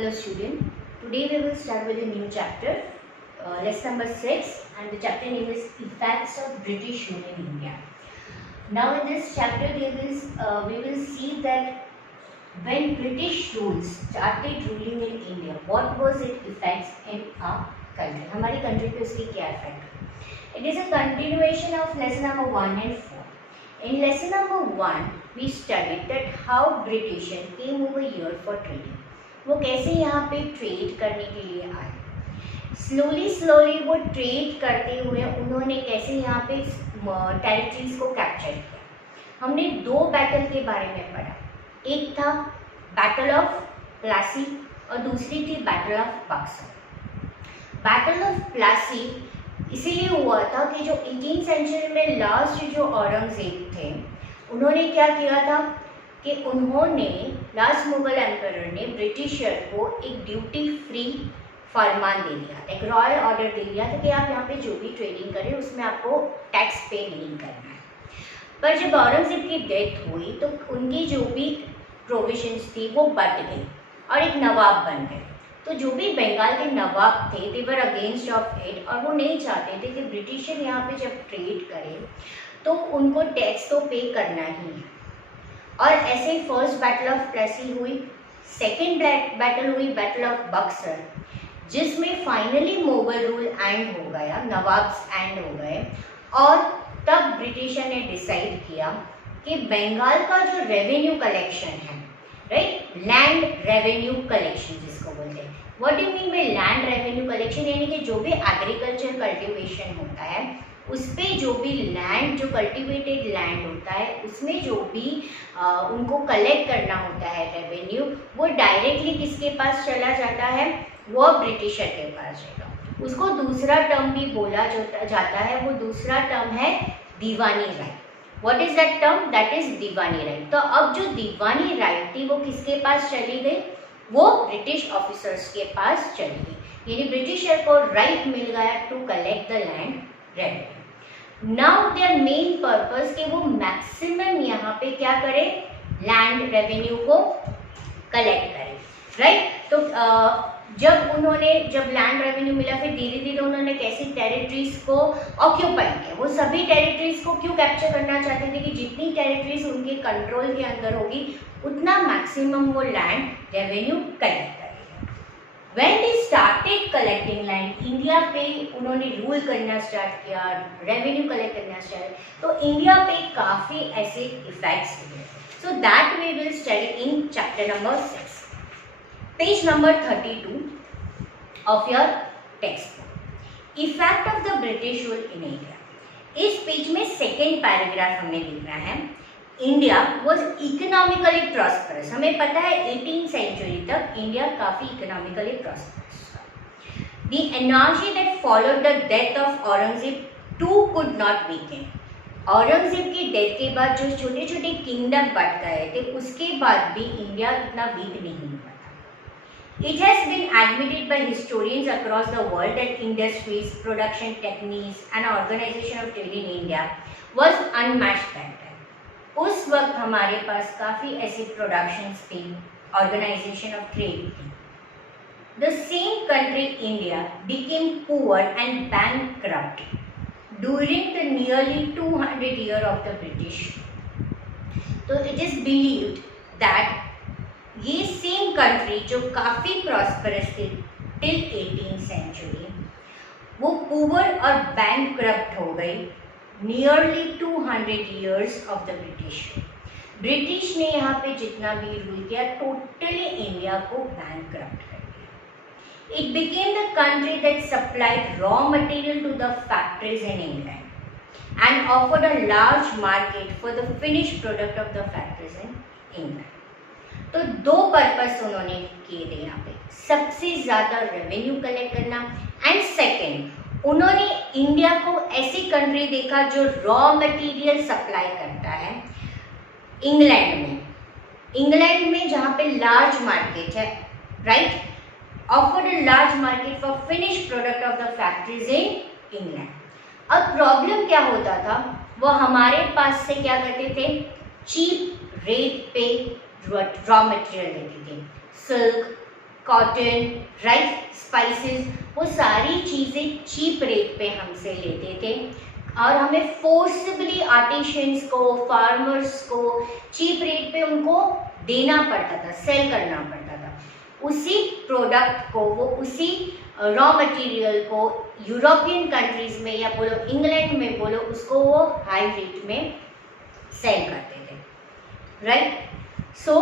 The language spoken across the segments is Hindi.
Hello student, today we will start with a new chapter, lesson number 6, and the chapter name is Effects of British Rule in India. Now in this chapter we will see that when British rules started ruling in India, what was its effects in our country? हमारी country पे उसकी क्या effect है? It is a continuation of lesson number 1 and 4. In lesson number 1, we studied that how British came over here for trading. वो कैसे यहाँ पे ट्रेड करने के लिए आए, स्लोली वो ट्रेड करते हुए उन्होंने कैसे यहाँ पे टेरिटरीज को कैप्चर किया. हमने दो बैटल के बारे में पढ़ा. एक था बैटल ऑफ प्लासी और दूसरी थी battle of Buxar. Battle of Plassey इसीलिए हुआ था कि जो 18th सेंचुरी में लास्ट जो औरंगजेब थे उन्होंने क्या किया था कि उन्होंने लास्ट मुगल एम्परर ने ब्रिटिशर को एक ड्यूटी फ्री फरमान दे दिया, एक रॉयल ऑर्डर दे दिया था कि आप यहाँ पे जो भी ट्रेडिंग करें उसमें आपको टैक्स पे नहीं करना है. पर जब औरंगजेब की डेथ हुई तो उनकी जो भी प्रोविजंस थी वो बट गई और एक नवाब बन गए. तो जो भी बंगाल के नवाब थे दे वर अगेंस्ट ऑफ इट और वो नहीं चाहते थे कि ब्रिटिशर यहाँ पे जब ट्रेड करे तो उनको टैक्स तो पे करना ही है. और ऐसे फर्स्ट बैटल ऑफ प्लासी हुई, सेकेंड बैटल हुई बैटल ऑफ बक्सर, जिसमें फाइनली मुगल रूल एंड हो गया, नवाब्स एंड हो गए. और तब ब्रिटिशर ने डिसाइड किया कि बंगाल का जो रेवेन्यू कलेक्शन है, राइट, लैंड रेवेन्यू कलेक्शन जिसको बोलते हैं. What do mean by land revenue collection? यानी कि जो भी एग्रीकल्चर कल्टीवेशन होता है उस पे जो भी लैंड, जो कल्टीवेटेड लैंड होता है उसमें जो भी उनको कलेक्ट करना होता है रेवेन्यू, वो डायरेक्टली किसके पास चला जाता है? वो ब्रिटिशर के पास जाएगा. उसको दूसरा टर्म भी बोला जाता है, वो दूसरा टर्म है diwani right. What is that term? That is diwani right. तो अब जो दीवानी राइट थी वो किसके पास चली गई? वो ब्रिटिश ऑफिसर्स के पास चली गई. यानी ब्रिटिशर को राइट मिल गया to collect the land revenue. Now their main purpose कि वो मैक्सिमम यहाँ पे क्या करे? लैंड रेवेन्यू को कलेक्ट करे, राइट. तो जब लैंड रेवेन्यू मिला फिर धीरे धीरे उन्होंने कैसी टेरिटरीज को ऑक्यूपाई किया. वो सभी टेरिटरीज को क्यों कैप्चर करना चाहते थे कि जितनी टेरिटरीज उनके कंट्रोल के अंदर होगी उतना मैक्सिमम वो land revenue collect. When they started collecting land, India पे उन्होंने रूल करना स्टार्ट किया, रेवेन्यू कलेक्ट करना स्टार्ट, तो इंडिया पे काफ़ी ऐसे इफेक्ट्स हुए. So that we will study in chapter number 6, page number 32 of your textbook. Effect of the British rule in India. इस पेज में सेकेंड पैराग्राफ हमने लिखना है. India was economically prosperous. हमें पता है 18th सेंचुरी तक इंडिया काफ़ी इकोनॉमिकली प्रॉस्परस था. The energy that followed the death of Aurangzeb too could not weaken. Aurangzeb की डेथ के बाद जो छोटे छोटे किंगडम बट गए थे उसके बाद भी इंडिया इतना वीक नहीं हुआ था. It has been admitted by historians across the world that industries, production techniques and organisation of trade in India was unmatched that. उस वक्त हमारे पास काफ़ी ऐसी प्रोडक्शंस थी, ऑर्गेनाइजेशन ऑफ ट्रेड थी. The same country India became poor and bankrupt during the nearly 200 year of the British. तो इट इज़ बिलीव्ड दैट ये सेम कंट्री जो काफ़ी प्रॉस्परस थी टिल 18th सेंचुरी, वो पुअर और बैंकक्रप्ट हो गई nearly 200 years of the British. British ने यहाँ पे जितना भी रूल किया टोटली इंडिया को बैंकक्रप्ट कर दिया. It became the country that supplied raw material to the factories in England and offered a large market for the finish product of the factories in England. तो दो पर्पस उन्होंने किए थे यहाँ पे. सबसे ज़्यादा रेवेन्यू कलेक्ट करना एंड सेकेंड उन्होंने इंडिया को ऐसी कंट्री देखा जो रॉ मटेरियल सप्लाई करता है इंग्लैंड में जहाँ पे लार्ज मार्केट है, right. Offered a large market for finish product of the factories in England. अब प्रॉब्लम क्या होता था? वो हमारे पास से क्या करते थे? चीप रेट पे रॉ मटेरियल देते थे. सिल्क, कॉटन, राइस, स्पाइसेस, वो सारी चीज़ें चीप रेट पे हमसे लेते थे और हमें फोर्सबली आर्टिशियंस को, फार्मर्स को चीप रेट पे उनको देना पड़ता था, सेल करना पड़ता था। उसी प्रोडक्ट को, वो उसी रॉ मटेरियल को यूरोपियन कंट्रीज में या बोलो इंग्लैंड में बोलो, उसको वो हाई रेट में सेल करते थे, right. So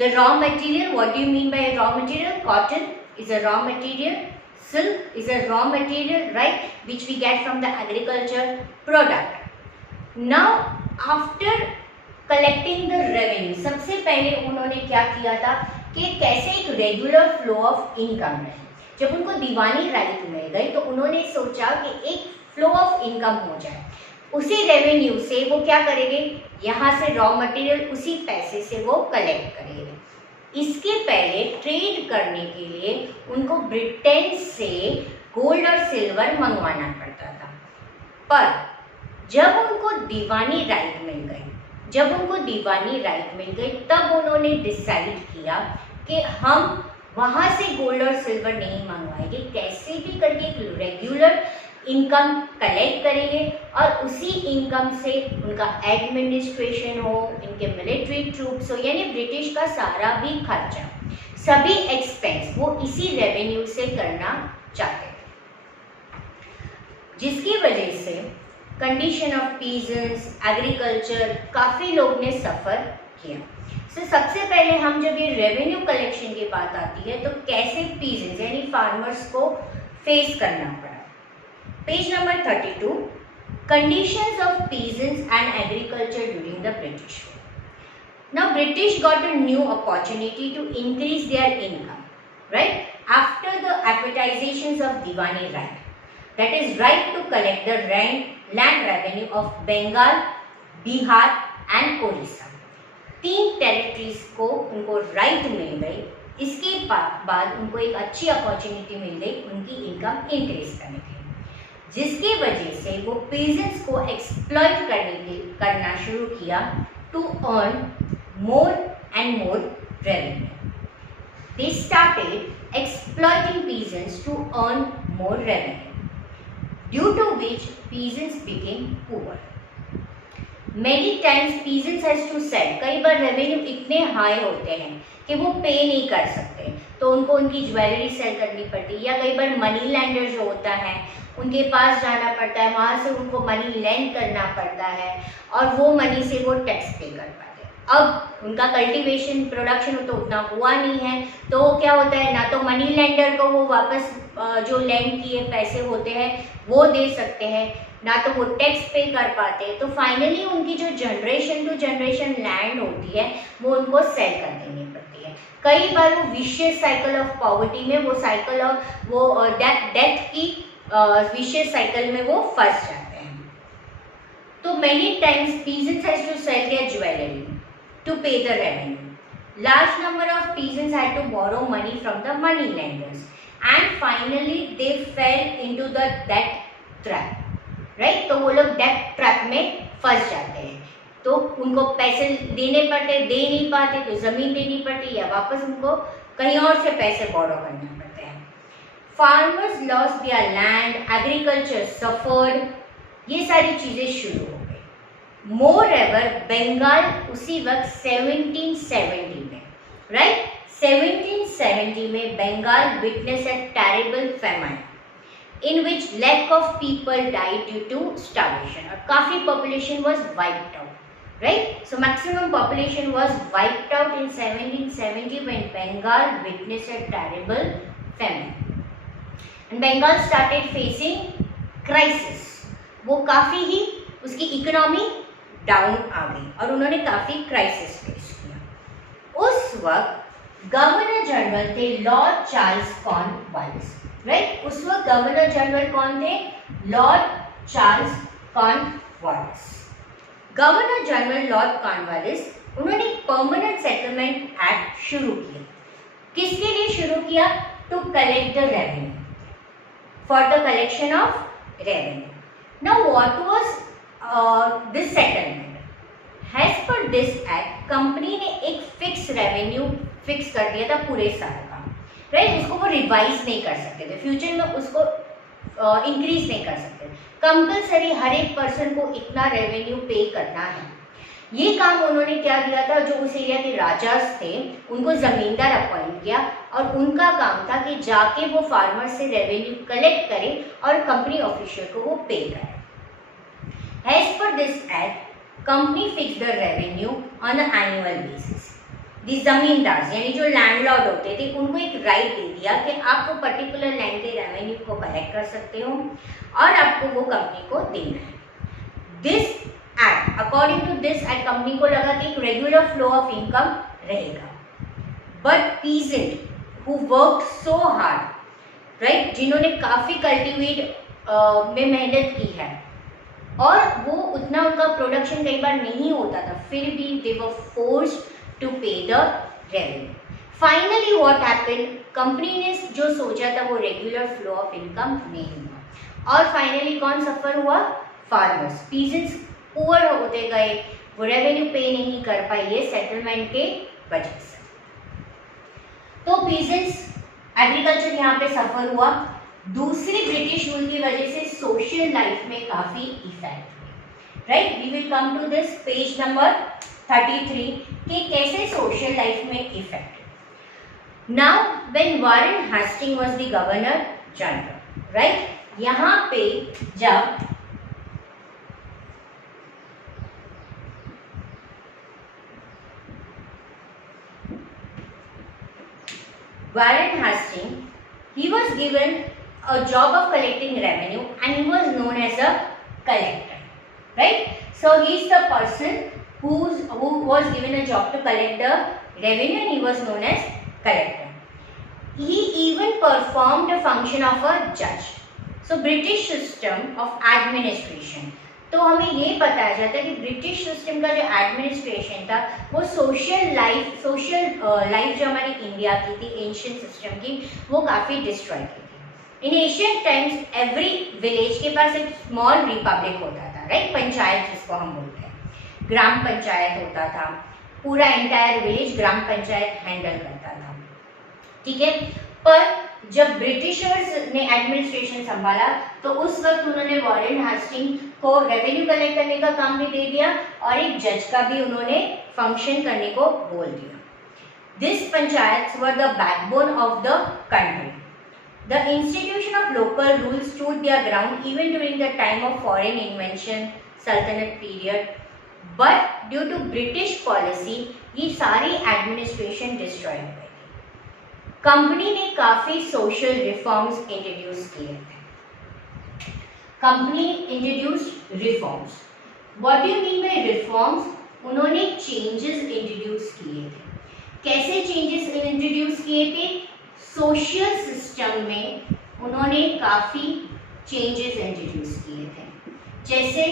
the raw material, what do you mean by raw material? Cotton is a raw material, silk is a raw material, right, which we get from the agriculture product. Now after collecting the revenue, सबसे पहले उन्होंने क्या किया था कि कैसे एक रेगुलर फ्लो ऑफ इनकम रहे। जब उनको दीवानी राइट मिल गई तो उन्होंने सोचा कि एक फ्लो ऑफ इनकम हो जाए। उसी रेवेन्यू से वो क्या करेंगे, यहाँ से रॉ मटेरियल उसी पैसे से वो कलेक्ट करेंगे। इसके पहले ट्रेड करने के लिए उनको ब्रिटेन से गोल्ड और सिल्वर मंगवाना पड़ता था। पर जब उनको दीवानी राइट मिल गई, तब उन्होंने डिसाइड किया कि हम वहाँ से गोल्ड और सिल्वर नहीं मंगवाएंगे, कैसे भी करके एक रेगुलर इनकम कलेक्ट करेंगे और उसी इनकम से उनका एडमिनिस्ट्रेशन हो, इनके मिलिट्री ट्रूप्स हो, यानी ब्रिटिश का सारा भी खर्चा, सभी एक्सपेंस वो इसी रेवेन्यू से करना चाहते थे, जिसकी वजह से कंडीशन ऑफ पीजेंट्स, एग्रीकल्चर, काफ़ी लोग ने सफ़र किया। सबसे पहले हम जब ये रेवेन्यू कलेक्शन की बात आती है तो कैसे पीजेंट्स यानी फार्मर्स को फेस करना पड़ा। Page number 32, conditions of peasants and agriculture during the British rule. Now British got a new opportunity to increase their income, right? After the acquisitions of Diwani right, that is right to collect the land revenue of Bengal, Bihar and Orissa. 3 territories को उनको राइट मिल गई। इसके बाद उनको एक अच्छी अपॉर्चुनिटी मिल गई उनकी इनकम इंक्रीज करने की, जिसकी वजह से वो पीजेंट्स को एक्सप्लॉइट करना शुरू किया to earn more and more revenue. They started exploiting peasants to earn more revenue, due to which peasants became poor. Many times peasants has to sell, कई बार रेवेन्यू इतने हाई होते हैं कि वो पे नहीं कर सकते, तो उनको उनकी ज्वेलरी सेल करनी पड़ती है, या कई बार मनी लैंडर जो होता है उनके पास जाना पड़ता है, वहाँ से उनको मनी लैंड करना पड़ता है और वो मनी से वो टैक्स पे कर पाते हैं। अब उनका कल्टीवेशन प्रोडक्शन तो उतना हुआ नहीं है, तो वो क्या होता है, ना तो मनी लैंडर को वो वापस जो लैंड किए पैसे होते हैं वो दे सकते हैं, ना तो वो टैक्स पे कर पाते। तो फाइनली उनकी जो जनरेशन टू जनरेशन लैंड होती है वो उनको सेल कर देनी पड़ती है। कई बार वो विशियस साइकिल ऑफ पॉवर्टी में, वो साइकिल ऑफ वो डेथ की विशियस साइकिल में वो फंस जाते हैं। तो many times peasants has to sell their jewellery to pay the revenue. Large number of peasants had to borrow money from the money lenders and finally they fell into the debt trap, right. तो वो लोग डेट ट्रैप में फंस जाते हैं, तो उनको पैसे देने पड़ते, दे नहीं पाते तो ज़मीन देनी पड़ती या वापस उनको कहीं और से पैसे बोरो करना पड़ते हैं। Farmers lost their land, agriculture suffered, ये सारी चीज़ें शुरू हो गई। मोर एवर बंगाल उसी वक्त 1770 में, राइट, 1770 में Bengal witness a terrible famine in which lakh of people died due to starvation, और काफ़ी population was wiped out, right? So maximum population was wiped out in 1770 when Bengal witnessed a terrible famine, and Bengal started facing crisis. वो काफ़ी ही उसकी इकोनॉमी डाउन आ गई और उन्होंने काफ़ी क्राइसिस फेस किया। उस वक्त गवर्नर जनरल थे लॉर्ड चार्ल्स कॉर्नवालिस, राइट। उस वक्त गवर्नर जनरल कौन थे? Lord Charles Cornwallis. Governor general Lord Cornwallis, उन्होंने परमानेंट सेटलमेंट एक्ट शुरू किया। किसके लिए शुरू किया? To collect the revenue, for the collection of revenue. Now what was this settlement? As per this act company ने एक फिक्स रेवेन्यू फिक्स कर दिया था पूरे साल का, राइट, उसको वो रिवाइज नहीं कर सकते थे, फ्यूचर में उसको इंक्रीज नहीं कर सकते। कंपल्सरी हर एक पर्सन को इतना रेवेन्यू पे करना है। ये काम उन्होंने क्या दिया था, जो उस एरिया के राजास थे उनको जमींदार अपॉइंट किया और उनका काम था कि जाके वो फार्मर से रेवेन्यू कलेक्ट करे और कंपनी ऑफिशियल को वो पे करे। As per this act company fix the revenue on a annual basis. The zamindar यानी जो लैंडलॉर्ड होते थे उनको एक राइट दे दिया कि आप वो पर्टिकुलर लैंड के रेवेन्यू को कलेक्ट कर सकते हो और आपको वो कंपनी को देना है। This act, according to this act, company को लगा कि एक रेगुलर फ्लो ऑफ इनकम रहेगा। But peasant who work so hard, right, जिन्होंने काफ़ी कल्टीवेट में मेहनत की है और वो उतना उनका प्रोडक्शन कई बार नहीं होता था, फिर भी they were forced to pay the revenue. Finally what happened, company ने जो सोचा था वो रेगुलर फ्लो ऑफ इनकम नहीं हुआ और फाइनली कौन सफर हुआ, फार्मर्स। पीजेंट्स पुअर होते गए, वो रेवेन्यू पे नहीं कर पाए सेटलमेंट के वजह से। तो पीजेंट्स एग्रीकल्चर यहाँ पे सफर हुआ। दूसरी ब्रिटिश रूल की वजह से सोशल लाइफ में काफी इफेक्ट हुए, right. We will come to this page number 33 कि कैसे सोशल लाइफ में effect. Now when Warren Hasting was the governor general, right, यहाँ पे जब Warren Hasting, he was given a job of collecting revenue and he was known as a collector, right. So he is the person who was given a job to collect the revenue and he was known as collector. He even performed the function of a judge. So British system of administration, तो हमें ये बताया जाता है कि ब्रिटिश सिस्टम का जो एडमिनिस्ट्रेशन था वो सोशल लाइफ जो हमारी इंडिया की थी एंशियंट सिस्टम की, वो काफ़ी डिस्ट्रॉय की थी। In ancient times every village के पास एक स्मॉल रिपब्लिक होता था, राइट, पंचायत जिसको हम बोलते हैं, ग्राम पंचायत होता था, पूरा एंटायर विलेज ग्राम पंचायत हैंडल करता था, ठीक है। पर जब ब्रिटिशर्स ने एडमिनिस्ट्रेशन संभाला तो उस वक्त उन्होंने वारेन हेस्टिंग को रेवेन्यू कलेक्ट करने का काम भी दे दिया और एक जज का भी उन्होंने फंक्शन करने को बोल दिया। This panchayats were the backbone of the country. The institution of local rule stood their ground even during the time of foreign invention, Sultanate period. But due to British policy, ये सारी एडमिनिस्ट्रेशन डिस्ट्रॉय हो गई। कंपनी ने काफी सोशल रिफॉर्म्स इंट्रोड्यूस किए थे। Company introduced reforms. What do you mean by reforms? उन्होंने चेंजेस इंट्रोड्यूस किए थे। कैसे चेंजेस इंट्रोड्यूस किए थे? सोशल सिस्टम में उन्होंने काफी चेंजेस इंट्रोड्यूस किए थे, जैसे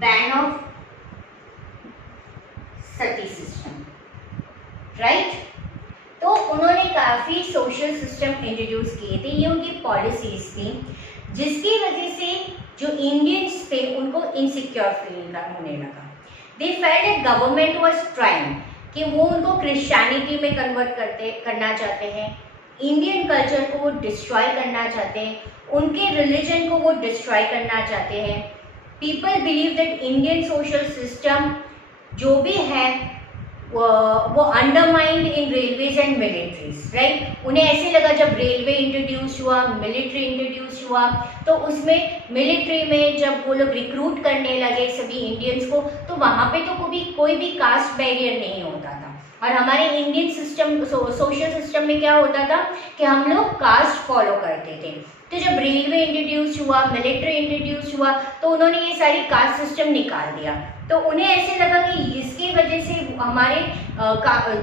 ban of Sati system, right. तो उन्होंने काफी सोशल सिस्टम इंट्रोड्यूस किए थे, ये उनकी पॉलिसीज थी, जिसकी वजह से जो इंडियंस थे उनको इनसिक्योर फील होने लगा। They felt that government was trying कि वो उनको क्रिश्चियनिटी में कन्वर्ट करना चाहते हैं, इंडियन कल्चर को वो डिस्ट्रॉय करना चाहते हैं, उनके रिलीजन को वो डिस्ट्रॉय करना चाहते हैं। People believe that Indian social system जो भी है वो undermined in railways and militaries, right. उन्हें ऐसे लगा जब रेलवे इंट्रोड्यूस हुआ, मिलिट्री इंट्रोड्यूस हुआ, तो उसमें मिलिट्री में जब वो लोग रिक्रूट करने लगे सभी इंडियंस को, तो वहाँ पे तो कोई भी कास्ट बैरियर नहीं होता था। और हमारे इंडियन सिस्टम सोशल सिस्टम में क्या होता था कि हम लोग कास्ट फॉलो करते थे। तो जब रेलवे इंट्रोड्यूस हुआ, मिलिट्री इंट्रोड्यूस हुआ, तो उन्होंने ये सारी कास्ट सिस्टम निकाल दिया। तो उन्हें ऐसे लगा कि इसकी वजह से हमारे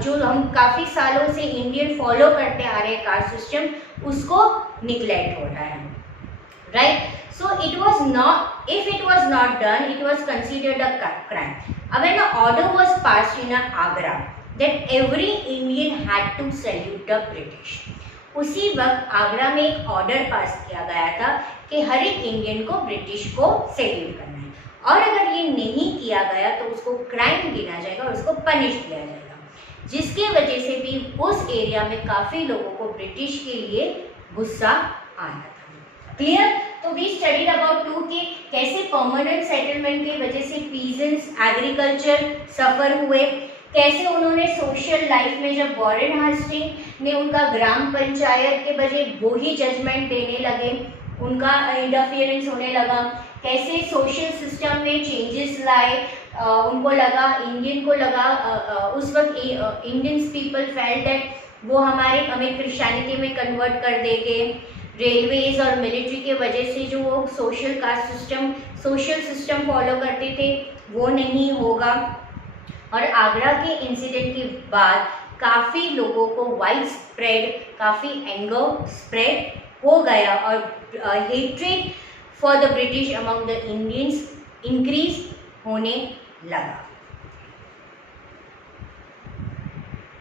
जो हम काफ़ी सालों से इंडियन फॉलो करते आ रहे कास्ट सिस्टम, उसको निग्लेक्ट हो रहा है, right. So it was not, if it was not done, it was considered a crime. When an order was passed in Agra that every Indian had to salute the British. उसी वक्त आगरा में एक ऑर्डर पास किया गया था कि हर एक इंडियन को ब्रिटिश को सैल्यूट करना है, और अगर ये नहीं किया गया तो उसको क्राइम गिना जाएगा और उसको पनिश किया जाएगा। जिसके वजह से भी उस एरिया में काफ़ी लोगों को ब्रिटिश के लिए गुस्सा आया था। क्लियर? तो वी स्टडीड अबाउट टू कि कैसे परमानेंट सेटलमेंट की वजह से पीजेंट्स एग्रीकल्चर सफर हुए, कैसे उन्होंने सोशल लाइफ में जब वॉरेन हास्टिंग ने उनका ग्राम पंचायत के बजाय वो ही जजमेंट देने लगे, उनका इंटरफियरेंस होने लगा, कैसे सोशल सिस्टम में चेंजेस लाए, उनको लगा, इंडियन को लगा, उस वक्त इंडियन पीपल फेल्ट दैट वो हमें क्रिश्चियनिटी में कन्वर्ट कर देंगे। रेलवेज और मिलिट्री के वजह से जो वो social caste system, social system follow करते थे वो नहीं होगा। और आगरा के इंसिडेंट के बाद काफ़ी लोगों को वाइड स्प्रेड, काफ़ी एंगर स्प्रेड हो गया और hatred for the British among the Indians increase होने लगा।